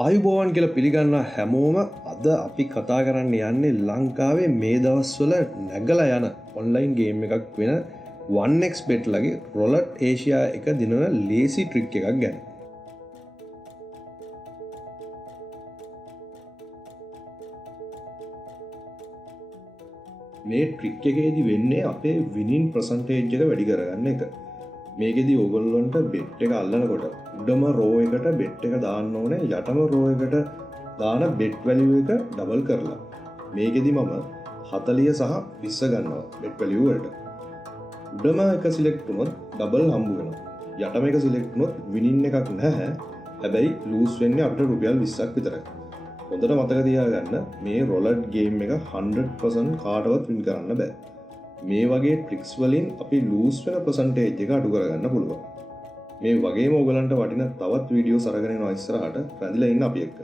ආයුබෝවන් කියලා පිළිගන්න හැමෝම අද අපි කතා කරන්න යන්නේ ලංකාවේ මේ දවස්වල නැගලා යන ඔන්ලයින් ගේම් එකක් වෙන 1xbet ලගේ රොලට් ඒෂියා එක දිනන ලේසි ට්‍රික් එකක් ගැන. මේ ට්‍රික් එකේදී වෙන්නේ අපේ විනින් පර්සන්ටේජ් එක වැඩි කරගන්න එක. මේකෙදි ඔයගොල්ලන්ට බෙට් එක අල්ලනකොට උඩම රෝ එකට බෙට් එක දාන්න ඕනේ, යටම රෝ එකට දාන බෙට් වැලියු එක ඩබල් කරලා. මේකෙදි මම 40 සහ 20 ගන්නවා බෙට් වැලියු වලට. උඩම එක සිලෙක්ට් වුණොත් ඩබල් හම්බ වෙනවා. යටම එක සිලෙක්ට් වුණොත් විනින් එකක් නැහැ. හැබැයි ලූස් වෙන්නේ අපිට රුපියල් 20ක් විතරයි. හොඳට මතක තියාගන්න මේ රොලට් ගේම් එක 100% කාටවත් වින් කරන්න බෑ. මේ වගේ ට්‍රික්ස් වලින් අපි ලූස් වෙන පර්සන්ටේජ් එක අඩු කරගන්න පුළුවන්. මේ වගේම ඔයගලන්ට වටින තවත් වීඩියෝස් අරගෙන එනවා ඉස්සරහට. රැඳිලා ඉන්න අපි එක්ක.